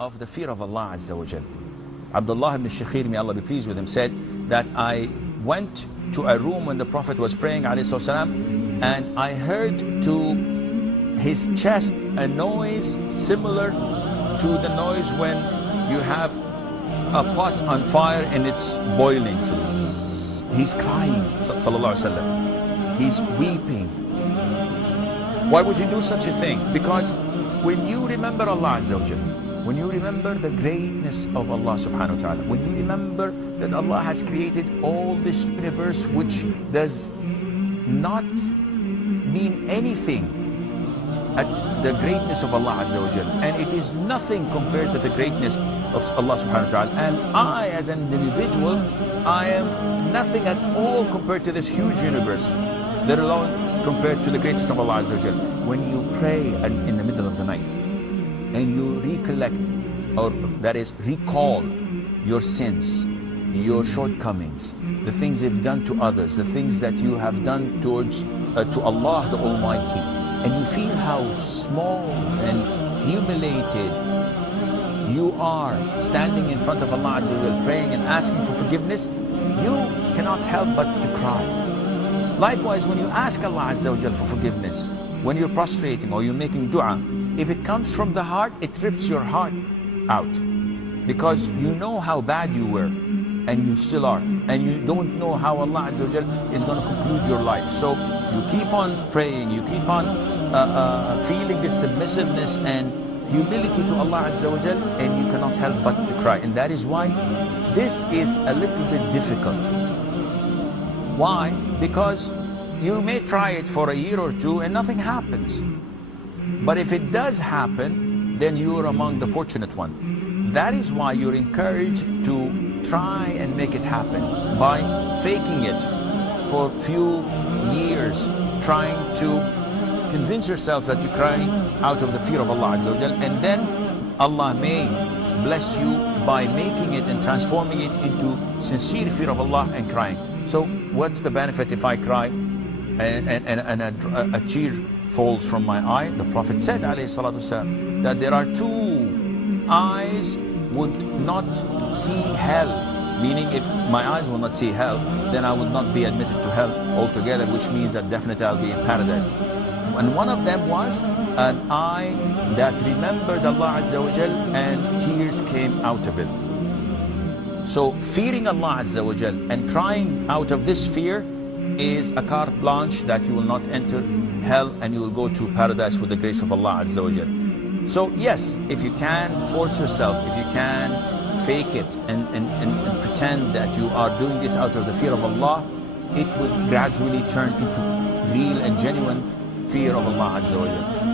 of the fear of Allah Azza wa Jal. Abdullah ibn Shakhir, may Allah be pleased with him, said that I went to a room when the Prophet was praying, alaihi salam, and I heard to his chest a noise similar to the noise when you have a pot on fire and it's boiling. So he's crying, sallallahu alaihi wasallam. He's weeping. Why would he do such a thing? Because when you remember Allah Azza wa Jal, when you remember the greatness of Allah subhanahu wa ta'ala, when you remember that Allah has created all this universe which does not mean anything at the greatness of Allah Azza wa Jal, and it is nothing compared to the greatness of Allah subhanahu wa ta'ala, and I as an individual, I am nothing at all compared to this huge universe, let alone compared to the greatness of Allah Azza wa Jal. When you pray in the middle of the night and you recollect, or that is recall your sins, your shortcomings, the things you've done to others, the things that you have done towards to Allah the Almighty, and you feel how small and humiliated you are standing in front of Allah Azza wa Jal, praying and asking for forgiveness, you cannot help but to cry. Likewise, when you ask Allah Azza wa Jal for forgiveness, when you're prostrating or you're making dua, if it comes from the heart, it rips your heart out, because you know how bad you were and you still are, and you don't know how Allah Azza wa Jal is going to conclude your life. So you keep on praying, you keep on feeling this submissiveness and humility to Allah Azza wa Jal, and you cannot help but to cry. And that is why this is a little bit difficult. Why? Because you may try it for a year or two and nothing happens. But if it does happen, then you're among the fortunate one. That is why you're encouraged to try and make it happen by faking it for a few years, trying to convince yourself that you're crying out of the fear of Allah Azza wa Jal, and then Allah may bless you by making it and transforming it into sincere fear of Allah and crying. So what's the benefit if I cry and a tear falls from my eye? The Prophet said, alayhi salatu wasalam, that there are two eyes would not see hell, meaning if my eyes will not see hell, then I would not be admitted to hell altogether, which means that definitely I'll be in paradise. And one of them was an eye that remembered Allah Azza wa Jal and tears came out of it. So fearing Allah Azza wa Jal and crying out of this fear is a carte blanche that you will not enter hell and you will go to paradise with the grace of Allah Azza wa Jal. So yes, if you can force yourself, if you can fake it and pretend that you are doing this out of the fear of Allah, it would gradually turn into real and genuine fear of Allah Azza wa Jal.